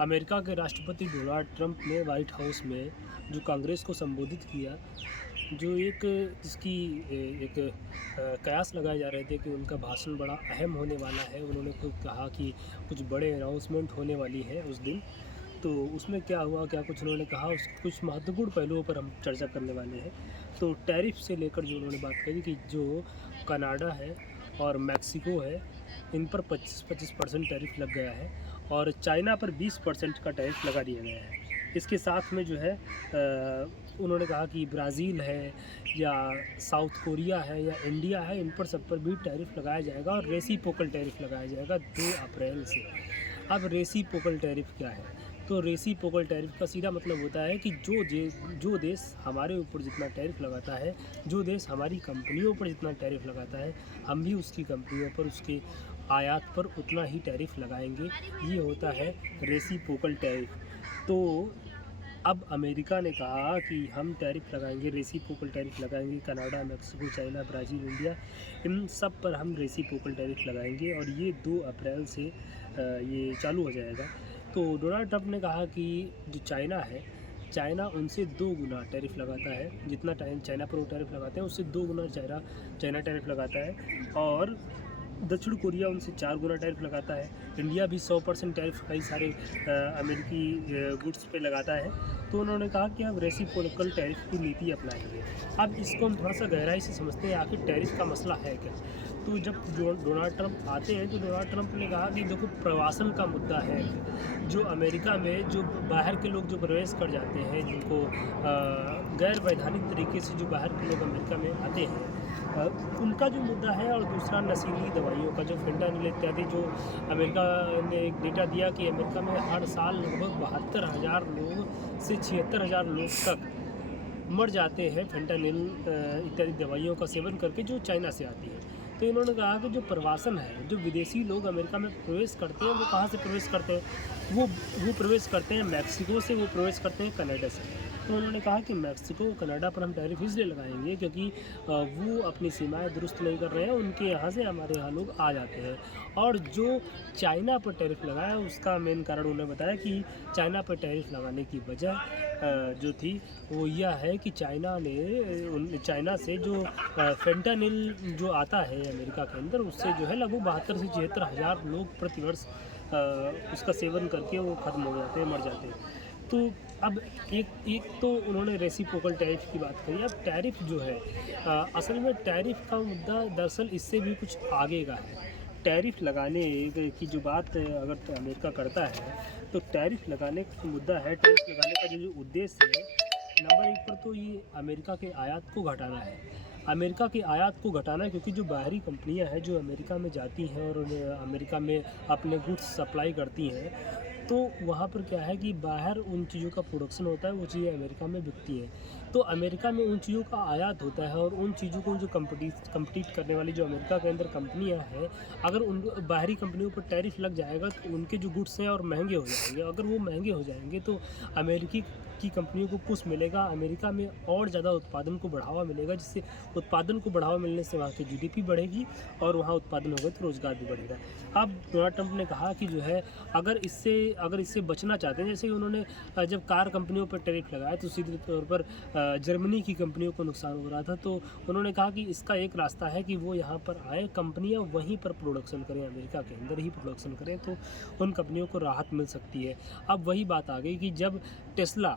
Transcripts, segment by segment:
America के राष्ट्रपति Donald Trump ने व्हाइट हाउस में जो कांग्रेस को संबोधित किया, जो एक जिसकी एक कयास लगाए जा रहे थे कि उनका भाषण बड़ा अहम होने वाला है। उन्होंने खुद कहा कि कुछ बड़े अनाउंसमेंट होने वाली है उस दिन। तो उसमें क्या हुआ, क्या कुछ उन्होंने कहा, उस कुछ महत्वपूर्ण पहलुओं पर हम चर्चा करने वाले हैं। तो टैरिफ से लेकर जो उन्होंने बात करी कि जो कनाडा है और मैक्सिको है, इन पर 25% टैरिफ लग गया है और चाइना पर 20% का टैरिफ लगा दिया गया है। इसके साथ में जो है उन्होंने कहा कि ब्राज़ील है या साउथ कोरिया है या इंडिया है, इन पर सब पर भी टैरिफ लगाया जाएगा और रेसिप्रोकल टैरिफ लगाया जाएगा 2 अप्रैल से। अब रेसिप्रोकल टैरिफ क्या है? तो रेसिप्रोकल टैरिफ का सीधा मतलब होता है कि जो देश हमारे ऊपर जितना टैरिफ लगाता है, जो देश हमारी कंपनियों पर जितना टैरिफ लगाता है, हम भी उसकी कंपनियों पर, उसके आयात पर उतना ही टैरिफ लगाएंगे। ये होता है रेसिप्रोकल टैरिफ। तो अब अमेरिका ने कहा कि हम टैरिफ लगाएंगे, रेसिप्रोकल टैरिफ लगाएंगे। Canada, Mexico, China, Brazil, India, इन सब पर हम रेसिप्रोकल टैरिफ लगाएंगे और ये 2 अप्रैल से ये चालू हो जाएगा। तो डोनाल्ड ट्रंप ने कहा कि जो चाइना है, चाइना उनसे 2 गुना टैरिफ लगाता है। जितना चाइना पर वो टैरिफ लगाते हैं उससे 2 गुना चाइना टैरिफ लगाता है और दक्षिण कोरिया उनसे 4 गुना टैरिफ लगाता है। इंडिया भी 100% टैरिफ कई सारे अमेरिकी गुड्स पे लगाता है। तो उन्होंने कहा कि अब रेसिप्रोकल टैरिफ की नीति अपनाएंगे। अब इसको हम थोड़ा सा गहराई से समझते हैं, आखिर टैरिफ का मसला है क्या। तो जब डोनाल्ड ट्रंप आते हैं तो डोनाल्ड ट्रंप ने कहा कि देखो, प्रवासन का मुद्दा है। जो अमेरिका में जो बाहर के लोग जो प्रवेश कर जाते हैं, जिनको गैर वैधानिक तरीके से जो बाहर के लोग अमेरिका में आते हैं, उनका जो मुद्दा है, और दूसरा नशीली दवाइयों का, जो फेंटानिल इत्यादि, जो अमेरिका ने एक डेटा दिया कि अमेरिका में हर साल लगभग 72,000 लोग से 76,000 लोग तक मर जाते हैं फेंटानिल इत्यादि दवाइयों का सेवन करके, जो चाइना से आती है। तो इन्होंने कहा कि जो प्रवासन है, जो विदेशी लोग अमेरिका में प्रवेश करते हैं, वो कहाँ से प्रवेश करते हैं? वो प्रवेश करते हैं मैक्सिको से, वो प्रवेश करते हैं कनाडा से। तो उन्होंने कहा कि मैक्सिको, कनाडा पर हम टैरिफ इसलिए लगाएंगे क्योंकि वो अपनी सीमाएं दुरुस्त नहीं कर रहे हैं, उनके यहाँ से हमारे यहाँ लोग आ जाते हैं। और जो चाइना पर टैरिफ लगाया, उसका मेन कारण उन्होंने बताया कि चाइना पर टैरिफ लगाने की वजह जो थी वो यह है कि चाइना से जो फेंटानिल जो आता है अमेरिका के अंदर, उससे जो है लगभग 72 से 76,000 लोग प्रतिवर्ष उसका सेवन करके वो ख़त्म हो जाते हैं, मर जाते हैं। तो अब एक तो उन्होंने रेसिप्रोकल टैरिफ की बात करी। अब टैरिफ जो है, असल में टैरिफ का मुद्दा दरअसल इससे भी कुछ आगे का है। टैरिफ लगाने की जो बात अगर अमेरिका करता है, तो टैरिफ लगाने का जो मुद्दा है, टैरिफ लगाने का जो उद्देश्य है, नंबर 1 पर तो ये अमेरिका के आयात को घटाना है। अमेरिका के आयात को घटाना है क्योंकि जो बाहरी कंपनियां हैं जो अमेरिका में जाती हैं और अमेरिका में अपने गुड्स सप्लाई करती हैं, तो वहाँ पर क्या है कि बाहर उन चीज़ों का प्रोडक्शन होता है, वो चीज़ें अमेरिका में बिकती हैं। तो अमेरिका में उन चीज़ों का आयात होता है और उन चीज़ों को जो कम्पीट करने वाली जो अमेरिका के अंदर कंपनियां हैं, अगर उन बाहरी कंपनियों पर टैरिफ लग जाएगा तो उनके जो गुड्स हैं और महंगे हो जाएंगे। अगर वो महंगे हो जाएंगे तो अमेरिकी की कंपनियों को पुश मिलेगा, अमेरिका में और ज़्यादा उत्पादन को बढ़ावा मिलेगा, जिससे उत्पादन को बढ़ावा मिलने से वहाँ की जीडीपी बढ़ेगी और वहाँ उत्पादन होगा तो रोज़गार भी बढ़ेगा। अब डोनाल्ड ट्रंप ने कहा कि जो है, अगर इससे बचना चाहते हैं, जैसे उन्होंने जब कार कंपनियों पर टैरिफ लगाया तो सीधे तौर पर जर्मनी की कंपनियों को नुकसान हो रहा था। तो उन्होंने कहा कि इसका एक रास्ता है कि वो यहाँ पर आए, कंपनियाँ वहीं पर प्रोडक्शन करें, अमेरिका के अंदर ही प्रोडक्शन करें, तो उन कंपनियों को राहत मिल सकती है। अब वही बात आ गई कि जब टेस्ला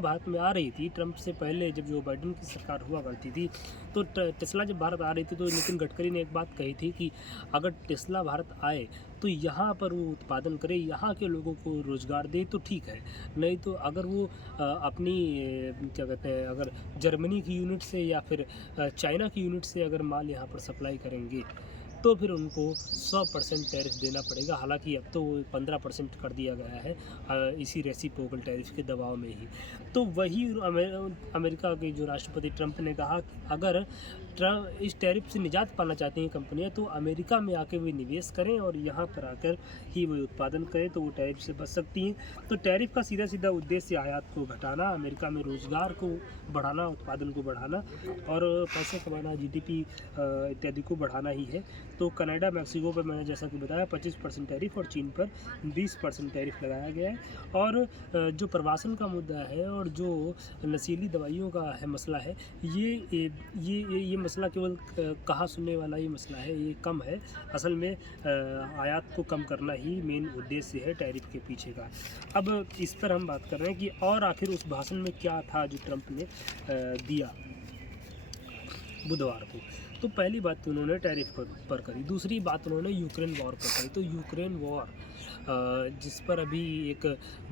भारत में आ रही थी, ट्रंप से पहले जब जो बाइडेन की सरकार हुआ करती थी, तो टेस्ला जब भारत आ रही थी तो नितिन गडकरी ने एक बात कही थी कि अगर टेस्ला भारत आए तो यहाँ पर वो उत्पादन करे, यहाँ के लोगों को रोज़गार दे तो ठीक है, नहीं तो अगर वो अपनी क्या कहते हैं, अगर जर्मनी की यूनिट से या फिर चाइना की यूनिट से अगर माल यहाँ पर सप्लाई करेंगे तो फिर उनको 100% टैरिफ देना पड़ेगा। हालांकि अब तो 15% कर दिया गया है इसी रेसिप्रोकल टैरिफ के दबाव में ही। तो वही अमेरिका के जो राष्ट्रपति ट्रंप ने कहा कि अगर इस टैरिफ से निजात पाना चाहती हैं कंपनियां, तो अमेरिका में आके वे निवेश करें और यहाँ पर आकर ही वे उत्पादन करें, तो वो टैरिफ से बच सकती हैं। तो टैरिफ का सीधा उद्देश्य आयात को घटाना, अमेरिका में रोज़गार को बढ़ाना, उत्पादन को बढ़ाना और पैसे कमाना, जीडीपी इत्यादि को बढ़ाना ही है। तो कनाडा, मैक्सिको पर मैंने जैसा कि बताया 25% टैरिफ और चीन पर 20% टैरिफ लगाया गया है। और जो प्रवासन का मुद्दा है और जो नशीली दवाइयों का है मसला है, ये मसला केवल कहा सुनने वाला ये मसला है, ये कम है। असल में आयात को कम करना ही मेन उद्देश्य है टैरिफ के पीछे का। अब इस पर हम बात कर रहे हैं कि और आखिर उस भाषण में क्या था जो ट्रंप ने दिया बुधवार को। तो पहली बात तो उन्होंने टैरिफ पर करी, दूसरी बात उन्होंने यूक्रेन वॉर पर करी। तो यूक्रेन वॉर जिस पर अभी एक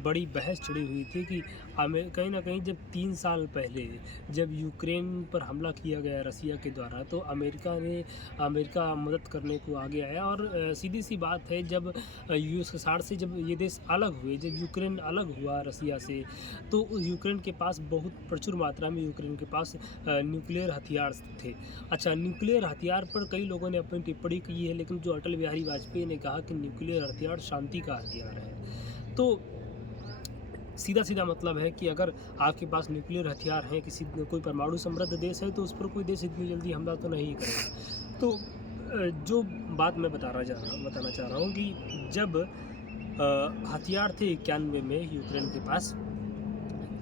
बड़ी बहस छिड़ी हुई थी कि कहीं ना कहीं जब 3 साल पहले जब यूक्रेन पर हमला किया गया रसिया के द्वारा, तो अमेरिका मदद करने को आगे आया। और सीधी सी बात है, जब यूएस के साथ से जब ये देश अलग हुए, जब यूक्रेन अलग हुआ रसिया से, तो यूक्रेन के पास बहुत प्रचुर मात्रा में यूक्रेन के पास न्यूक्लियर हथियार थे। अच्छा, न्यूक्लियर हथियार पर कई लोगों ने अपनी टिप्पणी की है, लेकिन जो अटल बिहारी वाजपेयी ने कहा कि न्यूक्लियर हथियार शांति का हथियार है। तो सीधा मतलब है कि अगर आपके पास न्यूक्लियर हथियार हैं, कोई परमाणु समृद्ध देश है, तो उस पर कोई देश इतनी जल्दी हमला तो नहीं करेगा। तो जो बात मैं बताना चाह रहा हूँ कि जब हथियार थे 91 में यूक्रेन के पास,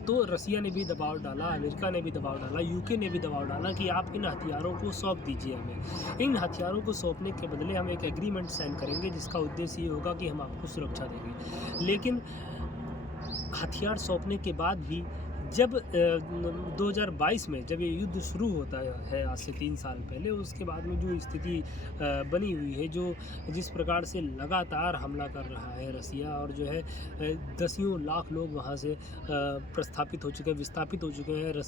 तो रसिया ने भी दबाव डाला, अमेरिका ने भी दबाव डाला, यूके ने भी दबाव डाला कि आप इन हथियारों को सौंप दीजिए हमें। इन हथियारों को सौंपने के बदले हम एक एग्रीमेंट साइन करेंगे जिसका उद्देश्य ये होगा कि हम आपको सुरक्षा देंगे। लेकिन हथियार सौंपने के बाद भी जब 2022 में जब ये युद्ध शुरू होता है, आज से 3 साल पहले, उसके बाद में जो स्थिति बनी हुई है, जिस प्रकार से लगातार हमला कर रहा है रसिया, और जो है दसियों लाख लोग वहाँ से प्रस्थापित हो चुके हैं, विस्थापित हो चुके हैं,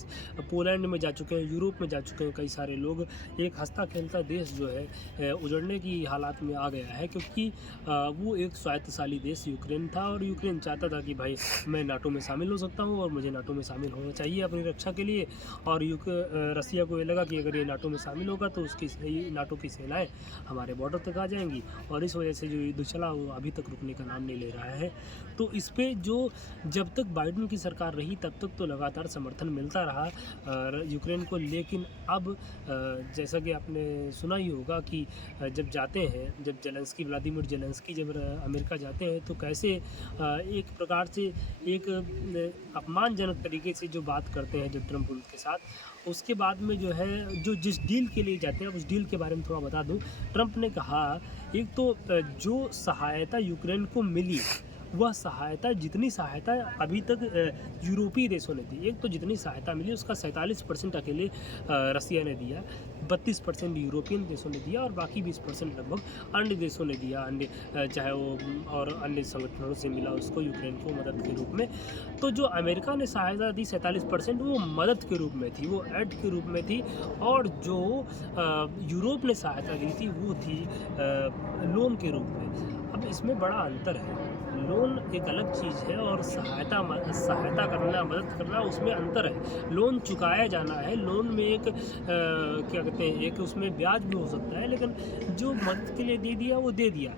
पोलैंड में जा चुके हैं, यूरोप में जा चुके हैं कई सारे लोग। एक हंसता खेलता देश जो है उजड़ने की हालात में आ गया है, क्योंकि वो एक स्वायत्तशाली देश यूक्रेन था, और यूक्रेन चाहता था कि भाई मैं नाटो में शामिल हो सकता हूँ और मुझे नाटो में शामिल होना चाहिए अपनी रक्षा के लिए। और रसिया को ये लगा कि अगर ये नाटो में शामिल होगा तो नाटो की सेनाएं हमारे बॉर्डर तक आ जाएंगी, और इस वजह से जो युद्ध चला वो अभी तक रुकने का नाम नहीं ले रहा है। तो इस पे जब तक बाइडेन की सरकार रही तब तक तो लगातार समर्थन मिलता रहा यूक्रेन को। लेकिन अब जैसा कि आपने सुना ही होगा कि जब व्लादिमीर जेलेंस्की जब अमेरिका जाते हैं, तो कैसे एक प्रकार से एक अपमानजनक तरीके से जो बात करते हैं जब ट्रंप उनके साथ, उसके बाद में जो है जिस डील के लिए जाते हैं, उस डील के बारे में थोड़ा बता दूं। ट्रंप ने कहा, एक तो जो सहायता यूक्रेन को मिली, वह सहायता जितनी सहायता अभी तक यूरोपीय देशों ने दी, एक तो जितनी सहायता मिली उसका 47% अकेले रसिया ने दिया, 32% यूरोपियन देशों ने दिया, और बाकी 20% लगभग अन्य देशों ने दिया, चाहे वो और अन्य संगठनों से मिला उसको यूक्रेन को मदद के रूप में। तो जो अमेरिका ने सहायता दी 47%, वो मदद के रूप में थी, वो एड के रूप में थी, और जो यूरोप ने सहायता दी थी वो थी लोन के रूप में। अब इसमें बड़ा अंतर है, लोन एक अलग चीज़ है और सहायता करना, मदद करना, उसमें अंतर है। लोन चुकाया जाना है, लोन में एक क्या कहते हैं, एक उसमें ब्याज भी हो सकता है, लेकिन जो मदद के लिए दे दिया वो दे दिया।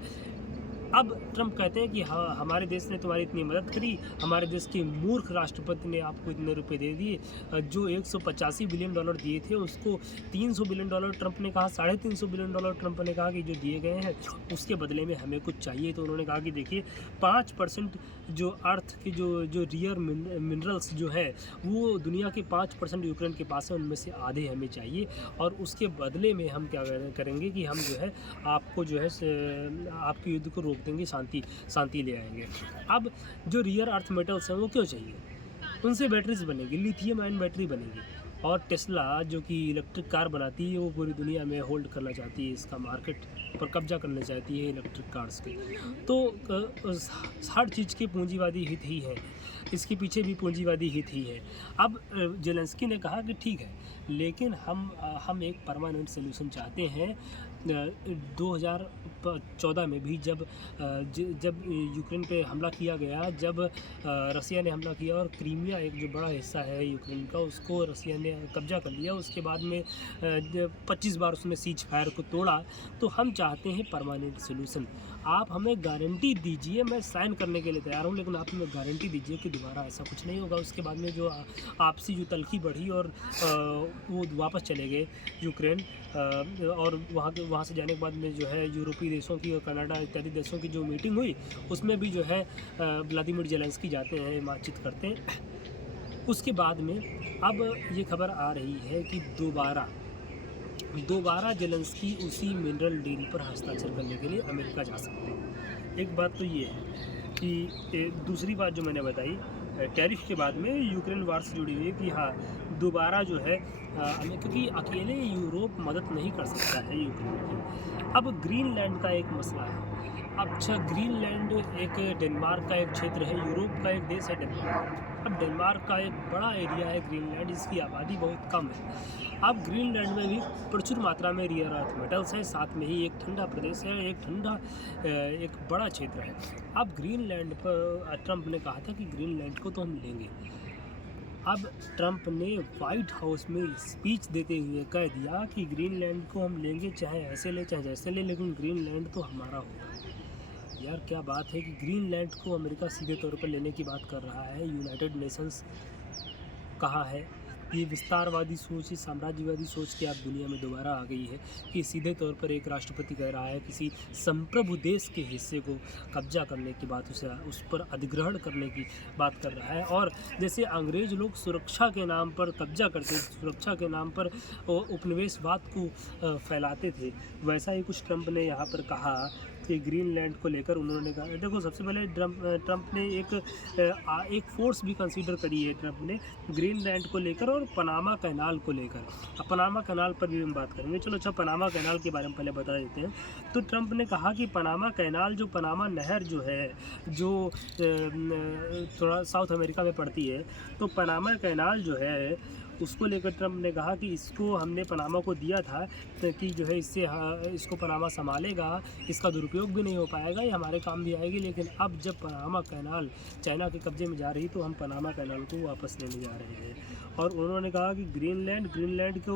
अब ट्रंप कहते हैं कि हाँ, हमारे देश ने तुम्हारी इतनी मदद करी, हमारे देश के मूर्ख राष्ट्रपति ने आपको इतने रुपए दे दिए। जो 185 बिलियन डॉलर दिए थे उसको 300 बिलियन डॉलर ट्रंप ने कहा, 350 बिलियन डॉलर ट्रंप ने कहा कि जो दिए गए हैं उसके बदले में हमें कुछ चाहिए। तो उन्होंने कहा कि देखिए 5% जो अर्थ के जो रियर मिनरल्स जो है वो दुनिया के 5% यूक्रेन के पास है, उनमें से आधे हमें चाहिए, और उसके बदले में हम क्या करेंगे कि हम जो है आपको जो है आपके युद्ध को रोक देंगे, शांति ले आएंगे। अब जो रियर अर्थ मेटल्स हैं वो क्यों चाहिए? उनसे बैटरीज बनेगी, लिथियम आयन बैटरी बनेगी, और टेस्ला जो कि इलेक्ट्रिक कार बनाती है वो पूरी दुनिया में होल्ड करना चाहती है, इसका मार्केट पर कब्जा करना चाहती है इलेक्ट्रिक कार्स के। तो हर चीज़ के पूंजीवादी हित ही है, इसके पीछे भी पूंजीवादी हित ही है। अब जेलेंस्की ने कहा कि ठीक है, लेकिन हम एक परमानेंट सोल्यूशन चाहते हैं। 2014 में भी जब यूक्रेन पे हमला किया गया, जब रसिया ने हमला किया और क्रीमिया एक जो बड़ा हिस्सा है यूक्रेन का उसको रसिया ने कब्जा कर लिया, उसके बाद में 25 बार उसने सीज फायर को तोड़ा। तो हम चाहते हैं परमानेंट सोल्यूशन। आप हमें गारंटी दीजिए, मैं साइन करने के लिए तैयार हूँ, लेकिन आप हमें गारंटी दीजिए कि दोबारा ऐसा कुछ नहीं होगा। उसके बाद में जो आपसी जो तलखी बढ़ी और वो वापस चले गए यूक्रेन, और वहाँ वहाँ से जाने के बाद में जो है यूरोपीय देशों की और कनाडा इत्यादि देशों की जो मीटिंग हुई, उसमें भी जो है व्लादिमीर ज़ेलेंस्की जाते हैं, बातचीत करते हैं। उसके बाद में अब ये खबर आ रही है कि दोबारा ज़ेलेंस्की उसी मिनरल डील पर हस्ताक्षर करने के लिए अमेरिका जा सकते हैं। एक बात तो ये है कि दूसरी बात जो मैंने बताई टैरिफ के बाद में यूक्रेन वार से जुड़ी हुई है कि हाँ, दोबारा जो है क्योंकि अकेले यूरोप मदद नहीं कर सकता है यूक्रेन की। अब ग्रीनलैंड का एक मसला है। अच्छा, ग्रीनलैंड एक डेनमार्क का एक क्षेत्र है, यूरोप का एक देश है डेनमार्क। अब डेनमार्क का एक बड़ा एरिया है ग्रीनलैंड, इसकी आबादी बहुत कम है। अब ग्रीनलैंड में भी प्रचुर मात्रा में रियर अर्थ मेटल्स है, साथ में ही एक ठंडा प्रदेश है, एक बड़ा क्षेत्र है। अब ग्रीनलैंड पर ट्रंप ने कहा था कि ग्रीनलैंड को तो हम लेंगे। अब ट्रंप ने वाइट हाउस में स्पीच देते हुए कह दिया कि ग्रीनलैंड को हम लेंगे, चाहे ऐसे ले चाहे जैसे ले, लेकिन ग्रीनलैंड तो हमारा होगा। यार क्या बात है कि ग्रीनलैंड को अमेरिका सीधे तौर पर लेने की बात कर रहा है। यूनाइटेड नेशंस कहाँ है? ये विस्तारवादी सोच, ये साम्राज्यवादी सोच की आप दुनिया में दोबारा आ गई है कि सीधे तौर पर एक राष्ट्रपति कह रहा है किसी संप्रभु देश के हिस्से को कब्जा करने की बात, उस पर अधिग्रहण करने की बात कर रहा है। और जैसे अंग्रेज लोग सुरक्षा के नाम पर कब्जा करते, सुरक्षा के नाम पर उपनिवेशवाद को फैलाते थे, वैसा ही कुछ ट्रंप ने यहाँ पर कहा कि ग्रीनलैंड को लेकर उन्होंने कहा। देखो, सबसे पहले ट्रंप ने एक फोर्स भी कंसीडर करी है ट्रंप ने ग्रीनलैंड को लेकर और पनामा कैनाल को लेकर। अब पनामा कैनाल पर भी हम बात करेंगे। चलो अच्छा, पनामा कैनाल के बारे में पहले बता देते हैं। तो ट्रंप ने कहा कि पनामा कैनाल, जो पनामा नहर जो है, जो थोड़ा साउथ अमेरिका में पड़ती है, तो पनामा कैनाल जो है उसको लेकर ट्रंप ने कहा कि इसको हमने पनामा को दिया था कि जो है इसको पनामा संभालेगा, इसका दुरुपयोग भी नहीं हो पाएगा, ये हमारे काम भी आएगी। लेकिन अब जब पनामा कैनाल चाइना के कब्जे में जा रही, तो हम पनामा कैनाल को वापस लेने जा रहे हैं। और उन्होंने कहा कि ग्रीनलैंड को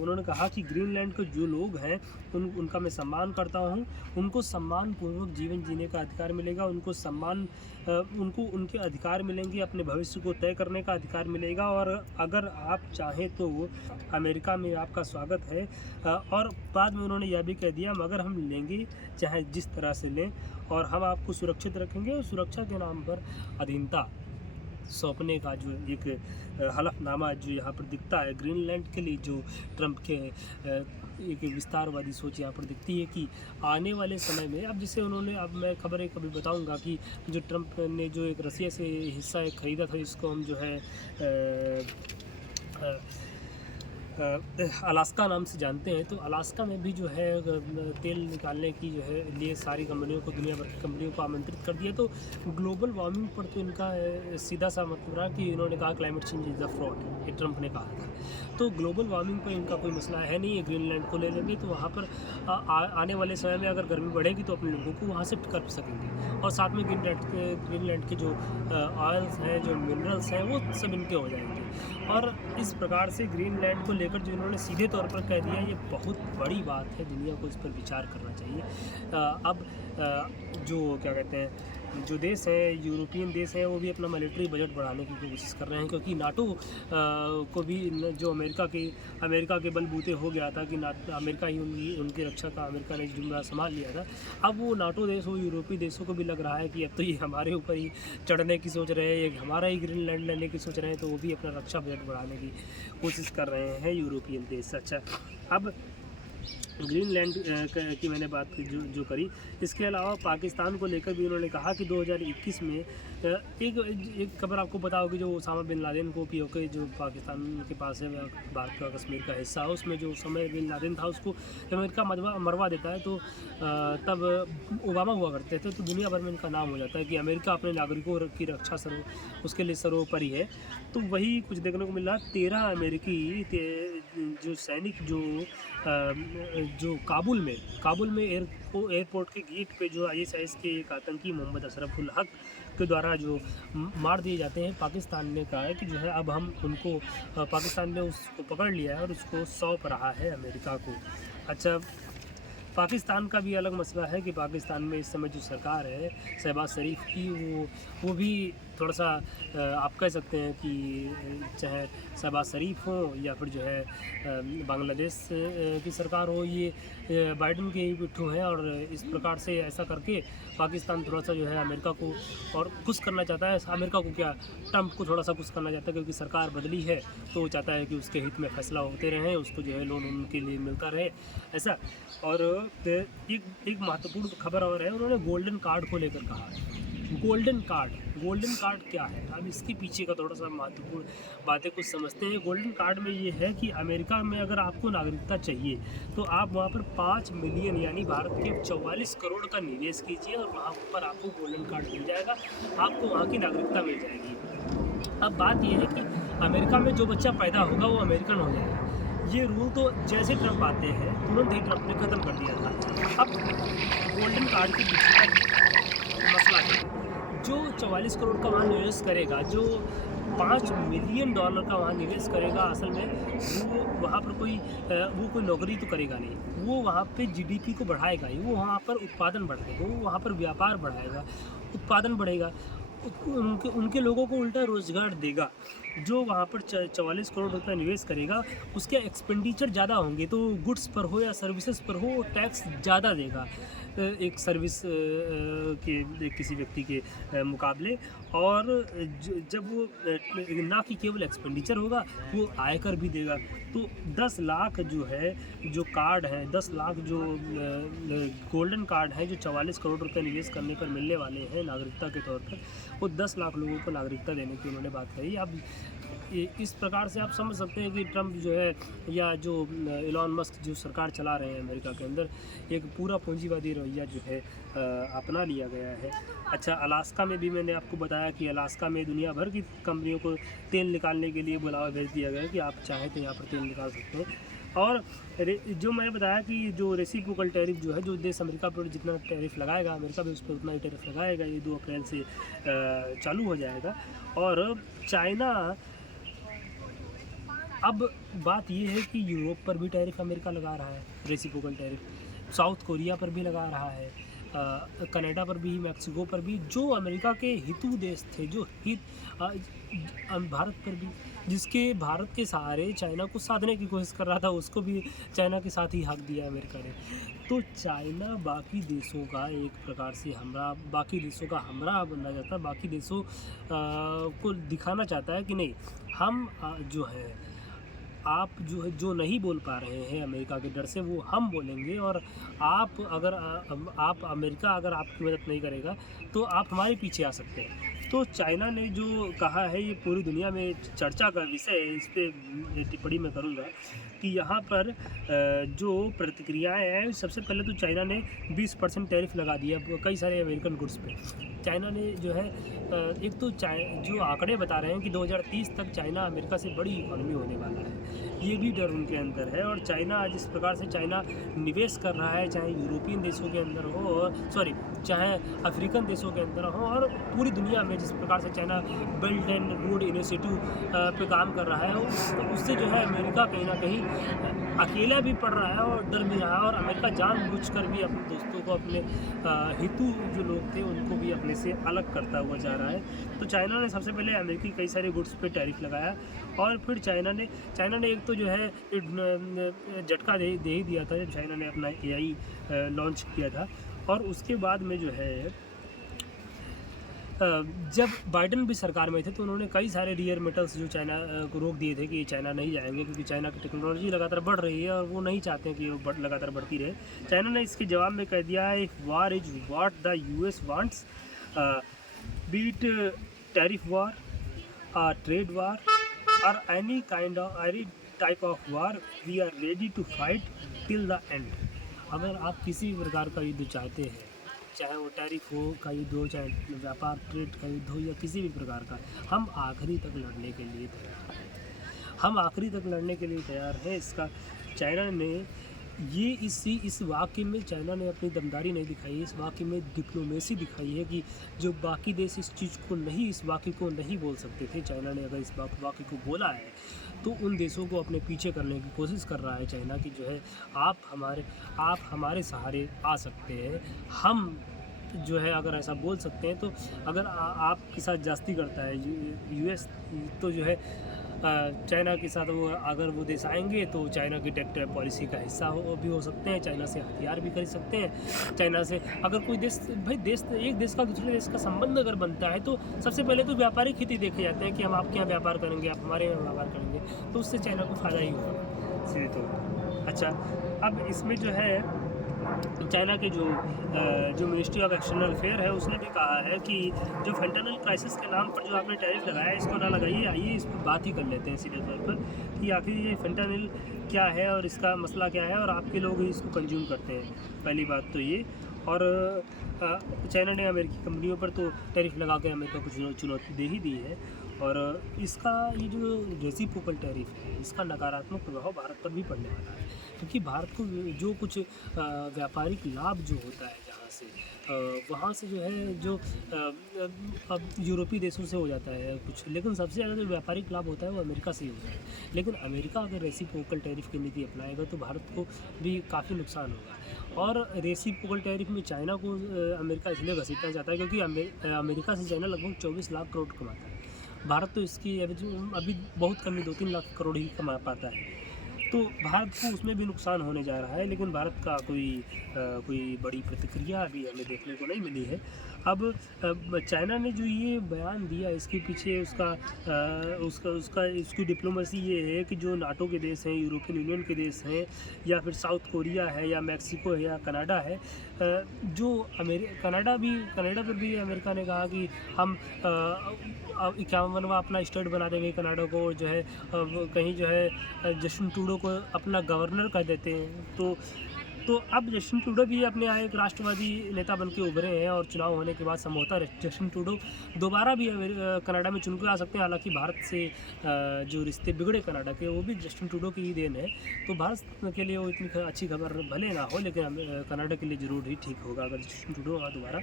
उन्होंने कहा कि ग्रीनलैंड के जो लोग हैं उनका मैं सम्मान करता हूँ, उनको सम्मानपूर्वक जीवन जीने का अधिकार मिलेगा, उनको उनके अधिकार मिलेंगे, अपने भविष्य को तय करने का अधिकार मिलेगा। और अगर आप चाहें तो अमेरिका में आपका स्वागत है। और बाद में उन्होंने यह भी कह दिया, मगर हम लेंगे चाहे जिस तरह से लें, और हम आपको सुरक्षित रखेंगे। और सुरक्षा के नाम पर अधीनता सौंपने का जो एक हलफनामा जो यहाँ पर दिखता है ग्रीनलैंड के लिए, जो ट्रंप के एक विस्तारवादी सोच यहाँ पर दिखती है कि आने वाले समय में, अब जैसे उन्होंने, अब मैं खबर एक अभी बताऊंगा कि जो ट्रंप ने जो एक रसिया से हिस्सा एक ख़रीदा था, इसको हम जो है अलास्का नाम से जानते हैं। तो अलास्का में भी जो है तेल निकालने की जो है लिए सारी कंपनियों को, दुनिया भर की कंपनियों को आमंत्रित कर दिया। तो ग्लोबल वार्मिंग पर तो इनका सीधा सा मतलब रहा कि इन्होंने कहा climate change is the fraud, ये ट्रंप ने कहा था। तो ग्लोबल वार्मिंग पर इनका कोई मसला है नहीं है। ग्रीनलैंड को ले लेंगे तो वहाँ पर आने वाले समय में अगर गर्मी बढ़ेगी तो अपने लोगों को वहाँ शिफ्ट कर सकेंगे। और साथ में ग्रीनलैंड के जो ऑयल्स हैं, जो मिनरल्स हैं, वो सब इनके हो जाएंगे। और इस प्रकार से ग्रीनलैंड को लेकर जो इन्होंने सीधे तौर पर कह दिया, ये बहुत बड़ी बात है, दुनिया को इस पर विचार करना चाहिए। अब जो क्या कहते हैं, जो देश है, यूरोपियन देश है, वो भी अपना मिलिट्री बजट बढ़ाने की कोशिश कर रहे हैं, क्योंकि नाटो को भी जो अमेरिका के बलबूते हो गया था कि अमेरिका ही उनकी रक्षा का, अमेरिका ने जुम्मन संभाल लिया था। अब वो नाटो देश, वो यूरोपीय देशों को भी लग रहा है कि अब तो ये हमारे ऊपर ही चढ़ने की सोच रहे हैं, हमारा ही ग्रीनलैंड लेने की सोच रहे हैं, तो वो भी अपना रक्षा बजट बढ़ाने की कोशिश कर रहे हैं यूरोपियन देश। अच्छा, अब ग्रीनलैंड की मैंने बात जो करी, इसके अलावा पाकिस्तान को लेकर भी उन्होंने कहा कि 2021 में एक खबर आपको पता होगी, जो ओसामा बिन लादेन को पीओके जो पाकिस्तान के पास है, भारत का कश्मीर का हिस्सा, उसमें जो समय बिन लादेन था उसको अमेरिका मरवा देता है, तो तब ओबामा हुआ करते थे, तो दुनिया भर में इनका नाम हो जाता है कि अमेरिका अपने नागरिकों की रक्षा उसके लिए सर्वोपरि है। तो वही कुछ देखने को मिला। 13 अमेरिकी जो सैनिक जो काबुल में एयरपोर्ट के गेट पे जो ISIS के एक आतंकी मोहम्मद अशरफुल हक के द्वारा जो मार दिए जाते हैं, पाकिस्तान ने कहा है कि जो है अब हम उनको, पाकिस्तान ने उसको पकड़ लिया है और उसको सौंप रहा है अमेरिका को। अच्छा, पाकिस्तान का भी अलग मसला है कि पाकिस्तान में इस समय जो सरकार है शहबाज शरीफ की, वो भी थोड़ा-सा आप कह सकते हैं कि चाहे शहबाज शरीफ हो या फिर जो है बांग्लादेश की सरकार हो, ये बाइडेन के ही पिट्ठू हैं और इस प्रकार से ऐसा करके पाकिस्तान थोड़ा-सा जो है अमेरिका को और खुश करना चाहता है। अमेरिका को क्या, ट्रंप को थोड़ा-सा खुश करना चाहता है, क्योंकि सरकार बदली है तो वो चाहता है कि उसके हित में फैसला होते रहें, उसको जो है लोन उनके लिए मिलता रहे, ऐसा। और एक महत्वपूर्ण खबर और है, उन्होंने गोल्डन कार्ड को लेकर कहा। गोल्डन कार्ड क्या है? अब इसके पीछे का थोड़ा-सा महत्वपूर्ण बातें कुछ समझते हैं। गोल्डन कार्ड में ये है कि अमेरिका में अगर आपको नागरिकता चाहिए, तो आप वहाँ पर 5 मिलियन यानी भारत के 44 करोड़ का निवेश कीजिए और वहाँ पर आपको गोल्डन कार्ड मिल जाएगा, आपको वहाँ की नागरिकता मिल जाएगी। अब बात ये है कि अमेरिका में जो बच्चा पैदा होगा वो अमेरिकन हो जाएगा। ये रूल तो जैसे ट्रंप आते हैं तुरंत ही ट्रंप ने ख़त्म कर दिया था। अब गोल्डन कार्ड के पीछे का मसला है, जो 44 करोड़ का वहाँ निवेश करेगा, जो 5 मिलियन डॉलर का वहाँ निवेश करेगा, असल में वो वहाँ पर कोई नौकरी तो करेगा नहीं, वो वहाँ पे जीडीपी को बढ़ाएगा ही, वो वहाँ पर उत्पादन बढ़ाएगा, वो वहाँ पर व्यापार बढ़ाएगा, उत्पादन बढ़ेगा, उनके लोगों को उल्टा रोज़गार देगा। जो वहाँ पर 44 करोड़ रुपए निवेश करेगा, उसके एक्सपेंडिचर ज़्यादा होंगे, तो गुड्स पर हो या सर्विसेज पर हो टैक्स ज़्यादा देगा एक सर्विस के किसी व्यक्ति के मुकाबले। और जब वो ना कि केवल एक्सपेंडिचर होगा, वो आयकर भी देगा। तो 10 लाख जो है, जो कार्ड है, 10 लाख जो गोल्डन कार्ड है, जो 44 करोड़ रुपए निवेश करने पर मिलने वाले हैं नागरिकता के तौर पर, वो 10 लाख लोगों को नागरिकता देने की उन्होंने बात कही। अब इस प्रकार से आप समझ सकते हैं कि ट्रंप जो है या जो इलॉन मस्क जो सरकार चला रहे हैं अमेरिका के अंदर, एक पूरा पूंजीवादी रवैया जो है अपना लिया गया है। अच्छा, अलास्का में भी मैंने आपको बताया कि अलास्का में दुनिया भर की कंपनियों को तेल निकालने के लिए बुलावा भेज दिया गया है कि आप चाहें तो यहाँ पर तेल निकाल सकते हैं। और जो मैंने बताया कि जो रेसिप्रोकल टैरिफ जो है, जो देश अमेरिका पर जितना टैरिफ लगाएगा, अमेरिका भी उस पर उतना ही टैरिफ लगाएगा। ये 2 अप्रैल से चालू हो जाएगा। और चाइना, अब बात ये है कि यूरोप पर भी टैरिफ अमेरिका लगा रहा है, रेसिप्रोकल टैरिफ साउथ कोरिया पर भी लगा रहा है, कनाडा पर भी, मैक्सिको पर भी, जो अमेरिका के हितू देश थे, जो भारत पर भी, जिसके भारत के सहारे चाइना को साधने की कोशिश कर रहा था, उसको भी चाइना के साथ ही हक दिया अमेरिका ने। तो चाइना बाकी देशों का एक प्रकार से बाकी देशों का हमराह बनना चाहता है, बाकी देशों को दिखाना चाहता है कि नहीं, हम जो है, आप जो है जो नहीं बोल पा रहे हैं अमेरिका के डर से, वो हम बोलेंगे। और आप अमेरिका अगर आपकी मदद नहीं करेगा तो आप हमारे पीछे आ सकते हैं। तो चाइना ने जो कहा है, ये पूरी दुनिया में चर्चा का विषय है। इस पर टिप्पणी मैं करूँगा कि यहाँ पर जो प्रतिक्रियाएं हैं, सबसे पहले तो चाइना ने 20% टैरिफ लगा दिया कई सारे अमेरिकन गुड्स पे। चाइना ने जो है एक तो जो आंकड़े बता रहे हैं कि 2030 तक चाइना अमेरिका से बड़ी इकॉनमी होने वाला है, ये भी डर उनके अंदर है। और चाइना जिस प्रकार से चाइना निवेश कर रहा है, चाहे यूरोपियन देशों के अंदर हो, चाहे अफ्रीकन देशों के अंदर हो, और पूरी दुनिया में जिस प्रकार से China belt and road initiative पे काम कर रहा है, उससे जो है अमेरिका कहीं ना कहीं अकेला भी पड़ रहा है और डर भी रहा है। और अमेरिका जानबूझकर भी अपने दोस्तों को, अपने हितू जो लोग थे उनको भी अपने से अलग करता हुआ जा रहा है। तो चाइना ने सबसे पहले अमेरिकी कई सारे गुड्स पे टैरिफ लगाया, और फिर चाइना ने एक तो जो है झटका दे ही दिया था जब चाइना ने अपना AI लॉन्च किया था। और उसके बाद में जो है जब बाइडेन भी सरकार में थे तो उन्होंने कई सारे रेयर मेटल्स जो चाइना को रोक दिए थे कि चाइना नहीं जाएंगे, क्योंकि चाइना की टेक्नोलॉजी लगातार बढ़ रही है और वो नहीं चाहते कि वो लगातार बढ़ती रहे। चाइना ने इसके जवाब में कह दिया है, if war is what the US wants, be it tariff war, trade war, और any type of war, we are ready to fight till the end. अगर आप किसी भी प्रकार का युद्ध चाहते हैं, चाहे वो टैरिफ हो का युद्ध हो, चाहे व्यापार ट्रेड का युद्ध हो, या किसी भी प्रकार का, हम आखिरी तक लड़ने के लिए तैयार हैं। हम आखिरी तक लड़ने के लिए तैयार हैं। इसका चाइना ने ये इस वाक़ये में चाइना ने अपनी दमदारी नहीं दिखाई है, इस वाक़ये में डिप्लोमेसी दिखाई है कि जो बाकी देश इस वाक़ये को नहीं बोल सकते थे, चाइना ने अगर इस वाक़ये को बोला है तो उन देशों को अपने पीछे करने की कोशिश कर रहा है चाइना की, जो है आप हमारे सहारे आ सकते हैं, हम जो है अगर ऐसा बोल सकते हैं, तो अगर आपके साथ ज़्यादती करता है यूएस, तो जो है चाइना के साथ वो अगर वो देश आएंगे तो चाइना की टेरिटरी पॉलिसी का हिस्सा भी हो सकते हैं, चाइना से हथियार भी खरीद सकते हैं। चाइना से अगर कोई देश, भाई देश, एक देश का दूसरे देश का संबंध अगर बनता है तो सबसे पहले तो व्यापारिक हित ही देखे जाते हैं कि हम आपके यहाँ व्यापार करेंगे, आप हमारे यहाँ व्यापार करेंगे, तो उससे चाइना को फ़ायदा ही होगा सीधे तौर पर। अच्छा, अब इसमें जो है चाइना के जो मिनिस्ट्री ऑफ एक्सटर्नल अफेयर है उसने भी कहा है कि जो फेंटानिल क्राइसिस के नाम पर जो आपने टैरिफ लगाया है इसको ना लगाइए, आइए इस पर बात ही कर लेते हैं सीधे तौर पर कि आखिर ये फेंटानिल क्या है और इसका मसला क्या है और आपके लोग ही इसको कंज्यूम करते हैं। पहली बात तो ये। और चाइना ने अमेरिकी कंपनियों पर तो टैरिफ लगा के अमेरिका को चुनौती दे ही दी है। और इसका ये जो रेसिप्रोकल टैरिफ है इसका नकारात्मक प्रभाव भारत पर भी पड़ने वाला है, क्योंकि भारत को जो कुछ व्यापारिक लाभ जो होता है जहाँ से वहाँ से जो है जो अब यूरोपीय देशों से हो जाता है कुछ, लेकिन सबसे ज़्यादा जो व्यापारिक लाभ होता है वो अमेरिका से ही होता है। लेकिन अमेरिका अगर रेसिप्रोकल टैरिफ की नीति अपनाएगा तो भारत को भी काफ़ी नुकसान होगा। और रेसिप्रोकल टैरिफ में चाइना को अमेरिका इसलिए घसीटना चाहता है क्योंकि अमेरिका से चाइना लगभग 24 लाख करोड़ कमाता है। भारत तो इसकी अभी बहुत कम ही 2-3 लाख करोड़ ही कमा पाता है, तो भारत को उसमें भी नुकसान होने जा रहा है। लेकिन भारत का कोई बड़ी प्रतिक्रिया अभी हमें देखने को नहीं मिली है। अब चाइना ने जो ये बयान दिया इसके पीछे उसकी डिप्लोमेसी ये है कि जो नाटो के देश हैं, यूरोपियन यूनियन के देश हैं, या फिर साउथ कोरिया है, या मैक्सिको है, या कनाडा है, कनाडा पर भी अमेरिका ने कहा कि हम 51वां अपना स्टेट बना देंगे कनाडा को, जो है कहीं जो है जस्टिन ट्रूडो को अपना गवर्नर कर देते हैं। तो अब जस्टिन ट्रूडो भी अपने यहाँ एक राष्ट्रवादी नेता बन के उभरे हैं और चुनाव होने के बाद संभवतः जस्टिन ट्रूडो दोबारा भी कनाडा में चुन के आ सकते हैं। हालांकि भारत से जो रिश्ते बिगड़े कनाडा के वो भी जस्टिन ट्रूडो की ही देन है, तो भारत के लिए वो इतनी अच्छी खबर भले ना हो, लेकिन कनाडा के लिए ज़रूर ही ठीक होगा अगर जस्टिन ट्रूडो वहाँ दोबारा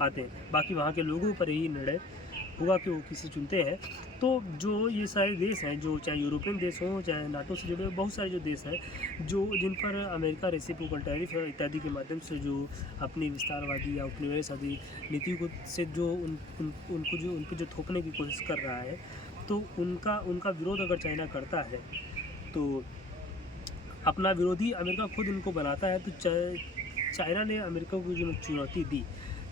आते हैं। बाकी वहाँ के लोगों पर ही निर्णय होगा कि वो किसे चुनते हैं। तो जो ये सारे देश हैं, जो चाहे यूरोपियन देश हों, चाहे नाटो से जुड़े बहुत सारे जो देश हैं जो जिन पर अमेरिका रेसिप्रोकल टैरिफ इत्यादि के माध्यम से जो अपनी विस्तारवादी या उपनिवेशवादी नीति को से जो उन पर जो थोपने की कोशिश कर रहा है, तो उनका विरोध अगर चाइना करता है तो अपना विरोधी अमेरिका खुद इनको बनाता है। तो चाइना ने अमेरिका को जो चुनौती दी,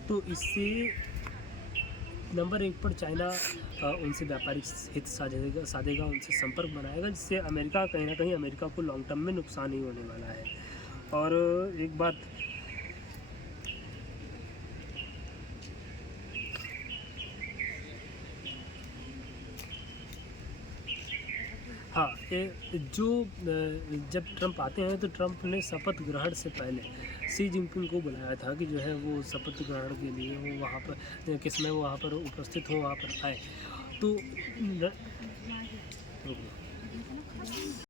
तो इससे नंबर 1 पर चाइना उनसे व्यापारिक हित साधेगा, उनसे संपर्क बनाएगा, जिससे अमेरिका कहीं ना कहीं अमेरिका को लॉन्ग टर्म में नुकसान ही होने वाला है। और एक बात हाँ, जब ट्रंप आते हैं तो ट्रंप ने शपथ ग्रहण से पहले शी जिनपिंग को बुलाया था कि जो है वो शपथ ग्रहण के लिए वो वहाँ पर किसमें वो वहाँ पर उपस्थित हो, वहाँ पर आए। तो